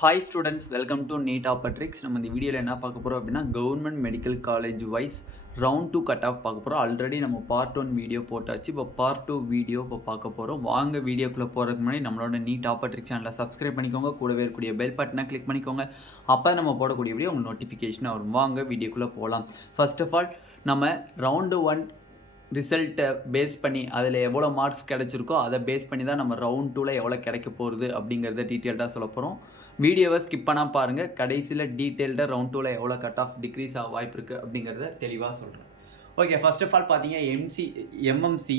Hi students, welcome to NEET ஆப்பட்ரிக்ஸ். நம்ம இந்த வீடியோவில் என்ன பார்க்க போகிறோம் அப்படின்னா, government medical college wise round 2 cut off பார்க்க போகிறோம். ஆல்ரெடி நம்ம பார்ட் 1 வீடியோ போட்டாச்சு. இப்போ பார்ட் 2 வீடியோ இப்போ பார்க்க போகிறோம். வாங்க வீடியோக்குள்ளே போகிறதுக்கு முன்னாடி நம்மளோட நீட் ஆப்பட்ரிக்ஸ் சேனலை சப்ஸ்கிரைப் பண்ணிக்கோங்க. கூடவே இருக்கக்கூடிய பெல் பட்டனை கிளிக் பண்ணிக்கோங்க. அப்போ நம்ம போடக்கூடிய வீடியோ உங்களுக்கு நோட்டிஃபிகேஷனாக வரும். வாங்க வீடியோக்குள்ளே போகலாம். ஃபர்ஸ்ட் ஆஃப் ஆல் நம்ம ரவுண்டு 1 ரிசல்ட்டை பேஸ் பண்ணி அதில் எவ்வளோ மார்க்ஸ் கிடச்சிருக்கோ அதை பேஸ் பண்ணி தான் நம்ம ரவுண்ட் 2ல் எவ்வளோ கிடைக்க போகிறது அப்படிங்கிறத டீட்டெயில்டாக சொல்ல போகிறோம். வீடியோவை ஸ்கிப் பண்ணால் பாருங்கள். கடைசியில் டீட்டெயில்டாக ரவுண்ட் 2ல் எவ்வளோ கட் ஆஃப் டிக்ரீஸ் ஆக வாய்ப்பு இருக்குது அப்படிங்கிறத தெளிவாக சொல்கிறேன். ஓகே, ஃபர்ஸ்ட் ஆஃப் ஆல் பார்த்தீங்க எம்எம்சி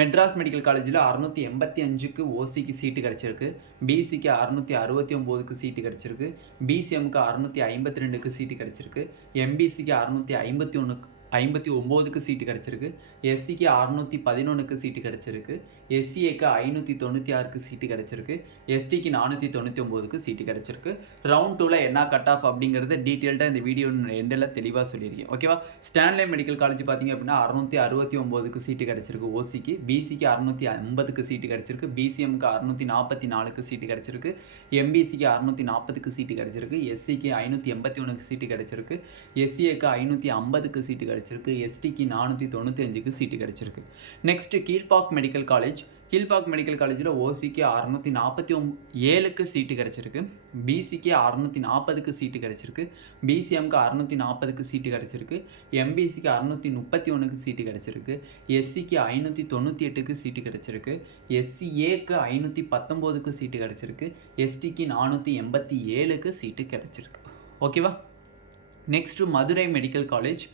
மெட்ராஸ் மெடிக்கல் காலேஜில் 685க்கு ஓசிக்கு சீட்டு கிடச்சிருக்கு, பிசிக்கு 669க்கு சீட்டு கிடச்சிருக்கு, பிசிஎம்க்கு 652க்கு சீட்டு கிடச்சிருக்கு, எம்பிசிக்கு 659க்கு சீட்டு கிடச்சிருக்கு, எஸ்சிக்கு 611க்கு சீட்டு கிடச்சிருக்கு, எஸ்சிஏக்கு 596க்கு சீட்டு கிடச்சிருக்கு, எஸ்டிக்கு 499க்கு சீட்டு கிடச்சிருக்கு. ரவுண்ட் 2ல் என்ன கட் ஆஃப் அப்படிங்கிறத டீட்டெயில்டாக இந்த வீடியோ எண்டில் தெளிவாக சொல்லியிருக்கேன். ஓகேவா? ஸ்டான்லே மெடிக்கல் காலேஜ் பார்த்தீங்க அப்படின்னா 669க்கு சீட்டு கிடச்சிருக்கு ஓசிக்கு, பிசிக்கு 650க்கு சீட்டு கிடச்சிருக்கு, பிசிஎம்க்கு 644க்கு சீட்டு கிடச்சிருக்கு, எம்பிசிக்கு 640க்கு சீட்டு கிடச்சிருக்கு, எஸ்சிக்கு 581க்கு சீட்டு கிடச்சிருக்கு, எஸ்சிஏக்கு 550க்கு சீட்டு கிடச்சிருக்கு, எஸ்டிக்கு 495க்கு சீட்டு கிடச்சிருக்கு. Next Kilpauk medical college. Kilpauk medical காலேஜில் ஓசிக்கு 647க்கு சீட்டு கிடச்சிருக்கு, பிசிக்கு 640க்கு சீட்டு கிடச்சிருக்கு, பிசிஎம்க்கு 640க்கு சீட்டு கிடச்சிருக்கு, எம்பிசிக்கு 631க்கு சீட்டு கிடச்சிருக்கு, எஸ்சிக்கு 598க்கு சீட்டு கிடச்சிருக்கு, எஸ்சிஏக்கு 519க்கு சீட்டு கிடச்சிருக்கு, எஸ்டிக்கு 487க்கு சீட்டு கிடச்சிருக்கு. ஓகேவா? Next Madurai medical college.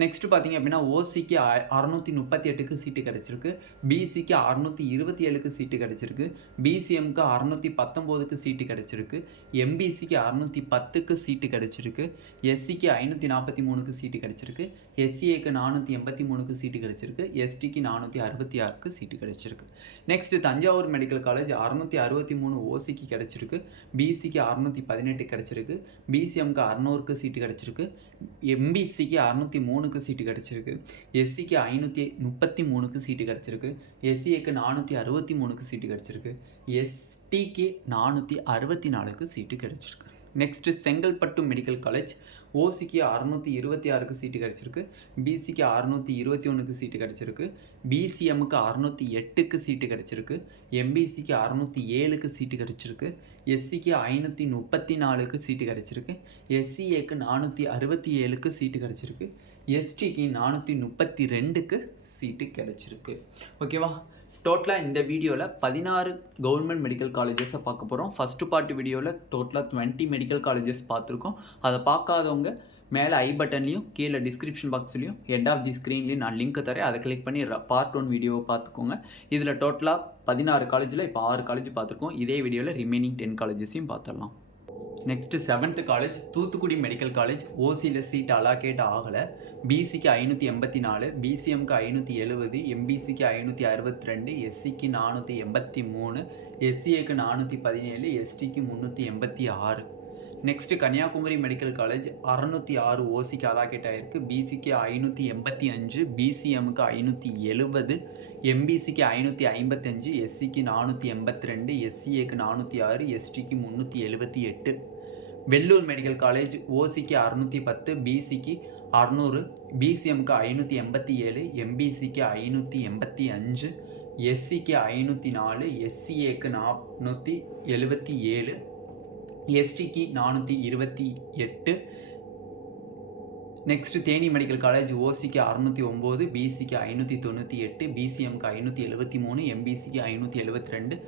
Next பார்த்தீங்க அப்படின்னா ஓசிக்கு 638க்கு சீட்டு கிடச்சிருக்கு, பிசிக்கு 627க்கு சீட்டு கிடச்சிருக்கு, பிசிஎம்க்கு 619க்கு சீட்டு கிடச்சிருக்கு, எம்பிசிக்கு 610க்கு சீட்டு கிடச்சிருக்கு, எஸ்சிக்கு 543க்கு சீட்டு கிடச்சிருக்கு, எஸ்சிஏக்கு 483க்கு சீட்டு கிடச்சிருக்கு, எஸ்டிக்கு 466க்கு சீட்டு கிடச்சிருக்கு. நெக்ஸ்ட்டு தஞ்சாவூர் மெடிக்கல் காலேஜ் 663 ஓசிக்கு கிடச்சிருக்கு, பிசிக்கு 618 கிடச்சிருக்கு, பிசிஎம்க்கு 600க்கு சீட்டு கிடச்சிருக்கு, எம்பிசிக்கு 603க்கு சீட்டு கிடச்சிருக்கு, எஸ்சிக்கு 533க்கு சீட்டு கிடச்சிருக்கு, எஸ்சிஏக்கு 463க்கு சீட்டு கிடச்சிருக்கு, எஸ்டிக்கு 464க்கு சீட்டு கிடச்சிருக்கு. Next Chengalpattu medical college. ஓசிக்கு 626க்கு சீட்டு கிடச்சிருக்கு, பிசிக்கு 621க்கு சீட்டு கிடச்சிருக்கு, பிசிஎம்முக்கு 608க்கு சீட்டு கிடச்சிருக்கு, எம்பிசிக்கு 607க்கு சீட்டு கிடச்சிருக்கு, எஸ்சிக்கு 534க்கு சீட்டு கிடச்சிருக்கு, எஸ்சிஏக்கு 467க்கு சீட்டு கிடச்சிருக்கு, எஸ்டிக்கு 432க்கு சீட்டு கிடச்சிருக்கு. ஓகேவா? டோட்டலாக இந்த வீடியோவில் 16 கவர்மெண்ட் மெடிக்கல் காலேஜஸை பார்க்க போகிறோம். ஃபஸ்ட்டு பார்ட் வீடியோவில் டோட்டலாக 20 மெடிக்கல் காலேஜஸ் பார்த்துருக்கோம். அதை பார்க்காதவங்க மேலே ஐ பட்டன்லையும் கீழே டிஸ்கிரிப்ஷன் பாக்ஸ்லையும் எண்ட் ஆஃப் தி ஸ்க்ரீன்லேயும் நான் லிங்க் தரேன். அதை கிளிக் பண்ணி பார்ட் 1 வீடியோவை பார்த்துக்கோங்க. இதில் டோட்டலாக 16 காலேஜில் இப்போ 6 காலேஜ் பார்த்துருக்கோம். இதே வீடியோவில் ரிமைனிங் 10 காலேஜஸையும் பார்த்துடலாம். Next 7th college Thoothukudi medical college. ஓசியில் சீட் அலாகேட் ஆகலை. பிசிக்கு 584, பிசிஎம்க்கு 570, எம்பிசிக்கு 562, எஸ்சிக்கு 483, எஸ்சிஏக்கு 417, எஸ்டிக்கு 386. நெக்ஸ்ட்டு கன்னியாகுமரி மெடிக்கல் காலேஜ் 606 ஓசிக்கு அலாகேட் ஆகிருக்கு, பிசிக்கு 585, பிசிஎம்க்கு 570, எம்பிசிக்கு 555, எஸ்சிக்கு 482, எஸ்சிஏக்கு 406, எஸ்டிக்கு 378. வெள்ளூர் மெடிக்கல் காலேஜ் ஓசிக்கு 610, பிசிக்கு 600, பிசிஎம்க்கு 587, எம்பிசிக்கு 585, எஸ்சிக்கு 504, எஸ்சிஏக்கு 477, எஸ்டிக்கு 428. நெக்ஸ்ட்டு தேனி மெடிக்கல் காலேஜ் ஓசிக்கு 609, பிசிக்கு 598, பிசிஎம்க்கு 573, எம்பிசிக்கு 572,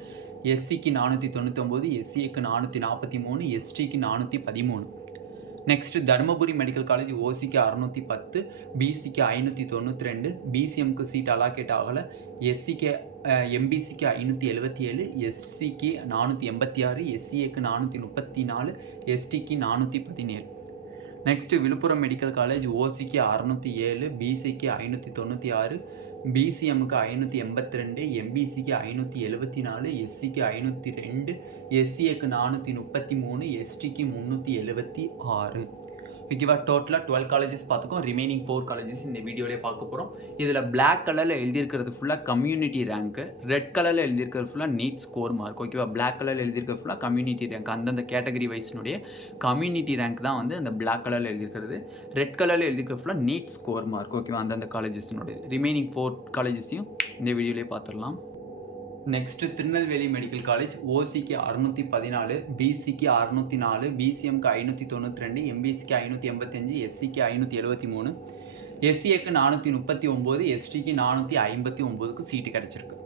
எஸ்சிக்கு 499, எஸ்சிஏக்கு 443, எஸ்டிக்கு 413. நெக்ஸ்ட்டு தருமபுரி மெடிக்கல் காலேஜ் ஓசிக்கு 610, பிசிக்கு 592, பிசிஎம்க்கு சீட் அலாகேட் ஆகலை, எஸ்சிக்கு எம்பிசிக்கு 577, எஸ்சிக்கு 486, எஸ்சிஏக்கு 434, எஸ்டிக்கு 417. நெக்ஸ்ட்டு விழுப்புரம் மெடிக்கல் காலேஜ் ஓசிக்கு 607, பிசிக்கு 596, பிசிஎம்முக்கு 582, எம்பிசிக்கு 574, எஸ்சிக்கு 502, எஸ்சிஏக்கு 433, எஸ்டிக்கு 376. ஓகேவா. டோட்டலாக 12 காலேஜஸ் பார்த்துக்கோம். ரிமைனிங் 4 காலேஜஸ் இந்த வீடியோலேயே பார்க்க போகிறோம். இதில் பிளாக் கலரில் எழுதியிருக்கிறது ஃபுல்லாக கம்யூனிட்டி ரேங்க்கு, ரெட் கலரில் எழுதியிருக்கிறது ஃபுல்லாக நீட் ஸ்கோர் மார்க். ஓகேவா. பிளாக் கலரில் எழுதியிருக்கிறது ஃபுல்லாக கம்யூனிட்டி ரேங்க், அந்தந்த கேட்டகரி வைஸ்னுடைய கம்யூனிட்டி ரேங்க் தான் வந்து அந்த பிளாக் கலரில் எழுதியிருக்கிறது. ரெட் கலரில் எழுதியிருக்கிறது ஃபுல்லாக நீட் ஸ்கோர் மார்க். ஓகேவா. அந்தந்த காலேஜஸ்னுடைய ரிமைனிங் 4 காலேஜஸையும் இந்த வீடியோலேயே பார்த்துடலாம். Next Tirunelveli medical college. ஓசிக்கு 614, பிசிக்கு 604, பிசிஎம்க்கு 592, எம்பிசிக்கு 585, எஸ்சிக்கு 573, எஸ்சிஏக்கு 439, எஸ்டிக்கு 459க்கு சீட்டு கிடச்சிருக்கு.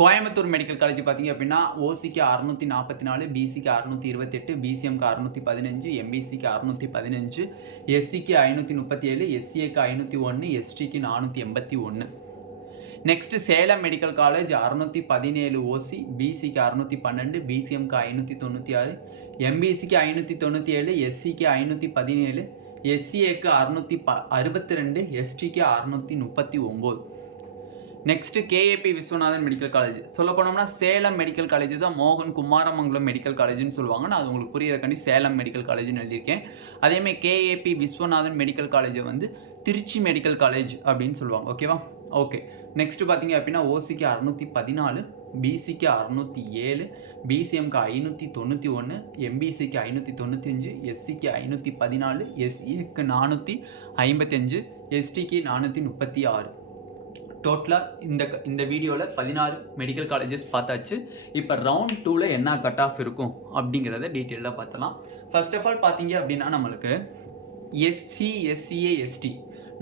கோயம்புத்தூர் மெடிக்கல் காலேஜ் பார்த்தீங்க அப்படின்னா ஓசிக்கு 644, பிசிக்கு 628, பிசிஎம்க்கு 615, எம்பிசிக்கு 615, எஸ்சிக்கு 537, எஸ்சிஏக்கு 501, எஸ்டிக்கு 481. நெக்ஸ்ட்டு சேலம் மெடிக்கல் காலேஜ் 617 ஓசி, பிசிக்கு 612, பிசிஎம்க்கு 596, எம்பிசிக்கு 597, எஸ்சிக்கு 517, எஸ்சிஏக்கு 662, எஸ்டிக்கு 639. Next KAB Viswanathan medical college. சொல்ல போனோம்னா சேலம் மெடிக்கல் காலேஜ் தான் மோகன் குமாரமங்கலம் மெடிக்கல் காலேஜ்னு சொல்லுவாங்க. நான் அது உங்களுக்கு புரியிறக்காண்டி சேலம் மெடிக்கல் காலேஜ்னு எழுதியிருக்கேன். அதேமாதிரி கேஏபி விஸ்வநாதன் மெடிக்கல் காலேஜை வந்து திருச்சி மெடிக்கல் காலேஜ் அப்படின்னு சொல்லுவாங்க. ஓகேவா. ஓகே. நெக்ஸ்ட்டு பார்த்தீங்க அப்படின்னா ஓசிக்கு 614, பிசிக்கு 607, பிசிஎம்க்கு 591, எம்பிசிக்கு 595, எஸ்சிக்கு 514, எஸ்சிக்கு 455, எஸ்டிக்கு 436. டோட்டலாக இந்த வீடியோவில் 16 மெடிக்கல் காலேஜஸ் பார்த்தாச்சு. இப்போ ரவுண்ட் 2ல் என்ன கட் ஆஃப் இருக்கும் அப்படிங்கிறத டீட்டெயிலாக பார்த்தலாம். ஃபர்ஸ்ட் ஆஃப் ஆல் பார்த்தீங்க அப்படின்னா நம்மளுக்கு எஸ்சி, எஸ்சிஏ, எஸ்டி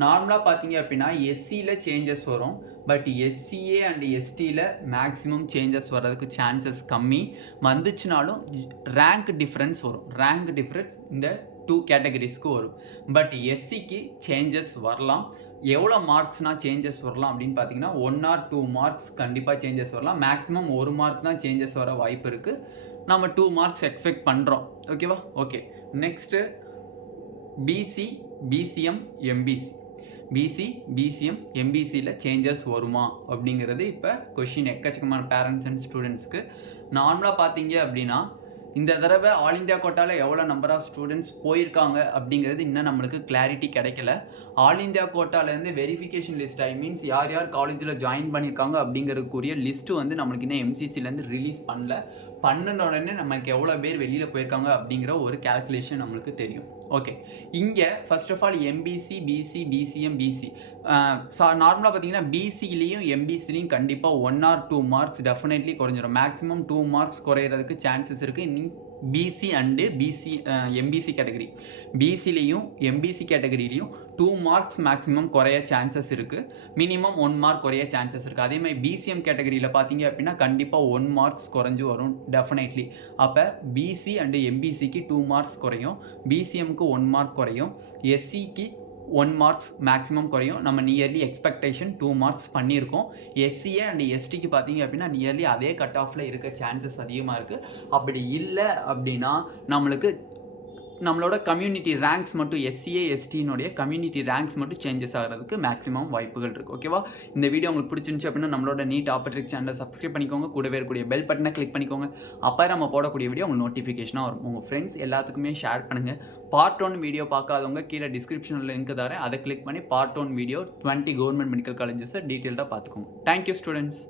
நார்மலாக பார்த்தீங்க அப்படின்னா எஸ்சியில் சேஞ்சஸ் வரும். பட் எஸ்சிஏ அண்ட் எஸ்டியில் மேக்ஸிமம் சேஞ்சஸ் வர்றதுக்கு சான்சஸ் கம்மி. வந்துச்சுனாலும் ரேங்க் டிஃப்ரென்ஸ் வரும். ரேங்க் டிஃப்ரென்ஸ் இந்த 2 கேட்டகரிஸ்க்கு வரும். பட் எஸ்சிக்கு சேஞ்சஸ் வரலாம். எவ்வளோ மார்க்ஸ்னால் சேஞ்சஸ் வரலாம் அப்படின்னு பார்த்தீங்கன்னா 1 or 2 மார்க்ஸ் கண்டிப்பாக சேஞ்சஸ் வரலாம். மேக்ஸிமம் 1 மார்க் தான் சேஞ்சஸ் வர வாய்ப்பு இருக்குது. நம்ம 2 மார்க்ஸ் எக்ஸ்பெக்ட் பண்ணுறோம். ஓகேவா. Okay. Next BC, BCM, MBC. BC, BCM, எம்பிசியில் சேஞ்சஸ் வருமா அப்படிங்கிறது இப்போ கொஷின் எக்கச்சக்கமான பேரண்ட்ஸ் அண்ட் ஸ்டூடெண்ட்ஸ்க்கு. நார்மலாக பார்த்தீங்க அப்படின்னா இந்த தடவை ஆல் இந்தியா கோட்டாவில் எவ்வளோ நம்பர் ஆஃப் ஸ்டூடெண்ட்ஸ் போயிருக்காங்க அப்படிங்கிறது இன்னும் நம்மளுக்கு கிளாரிட்டி கிடைக்கல. ஆல் இந்தியா கோட்டாலேருந்து வெரிஃபிகேஷன் லிஸ்ட், ஐ மீன்ஸ் யார் யார் காலேஜில் ஜாயின் பண்ணியிருக்காங்க அப்படிங்கிறதுக்குரிய லிஸ்ட்டு வந்து நம்மளுக்கு இன்னும் எம்சிசிலேருந்து ரிலீஸ் பண்ணல. பண்ணின உடனே நமக்கு எவ்வளோ பேர் வெளியில் போயிருக்காங்க அப்படிங்கிற ஒரு கேல்குலேஷன் நம்மளுக்கு தெரியும். ஓகே. இங்கே first of all MBC, BC, BCM, BC நார்மலாக பார்த்தீங்கன்னா பிசிலையும் எம்பிசிலையும் கண்டிப்பாக 1 or 2 மார்க்ஸ் டெஃபினெட்லி குறைஞ்சிடும். மேக்ஸிமம் 2 மார்க்ஸ் குறையிறதுக்கு சான்சஸ் இருக்குது. பிசி அண்டு எம்பிசி கேட்டகரி, பிசிலையும் எம்பிசி கேட்டகரிலையும் 2 மார்க்ஸ் மேக்ஸிமம் குறைய சான்சஸ் இருக்குது. மினிமம் 1 மார்க் குறைய சான்சஸ் இருக்குது. அதேமாதிரி பிசிஎம் கேட்டகரியில் பார்த்தீங்க அப்படின்னா கண்டிப்பாக 1 மார்க்ஸ் குறைஞ்சி வரும் டெஃபினெட்லி. அப்போ பிசி அண்டு எம்பிசிக்கு 2 மார்க்ஸ் குறையும், பிசிஎம்க்கு 1 மார்க் குறையும், எஸ்சிக்கு 1 மார்க்ஸ் மேக்ஸிமம் குறையும். நம்ம நியர்லி எக்ஸ்பெக்டேஷன் 2 மார்க்ஸ் பண்ணியிருக்கோம். எஸ்சிஏ அண்ட் எஸ்டிக்கு பார்த்தீங்க அப்படின்னா நியர்லி அதே கட் ஆஃபில் இருக்க சான்சஸ் அதிகமாக இருக்குது. அப்படி இல்லை அப்படின்னா நம்மளோட கம்யூனிட்டி ரேங்க்ஸ் மட்டும் எஸ்சிஏ, எஸ்டினுடைய கம்யூனிட்டி ரேங்க்ஸ் மட்டும் சேஞ்சஸ் ஆகிறதுக்கு மேக்ஸிமம் வாய்ப்புகள் இருக்குது. ஓகேவா. இந்த வீடியோ உங்களுக்கு பிடிச்சிருந்துச்சு அப்படின்னா நம்மளோட நீட் ஆப்பர்ட்ரிக் சேனலை சப்ஸ்கிரைப் பண்ணிக்கோங்க. கூடவே இருக்கக்கூடிய பெல் பட்டனை கிளிக் பண்ணிக்கோங்க. அப்போ நம்ம போடக்கூடிய வீடியோ உங்களுக்கு நோட்டிஃபிகேஷனாக வரும். உங்கள் ஃப்ரெண்ட்ஸ் எல்லாத்துக்குமே ஷேர் பண்ணுங்கள். Part 1 வீடியோ பார்க்காதவங்க கீழே டிஸ்கிரிப்ஷனில் லிங்க் தரேன். அதை கிளிக் பண்ணி Part 1 வீடியோ 20 கவர்மெண்ட் மெடிக்கல் காலேஜஸை டீட்டெயில்டாக பார்த்துக்கோங்க. Thank you students.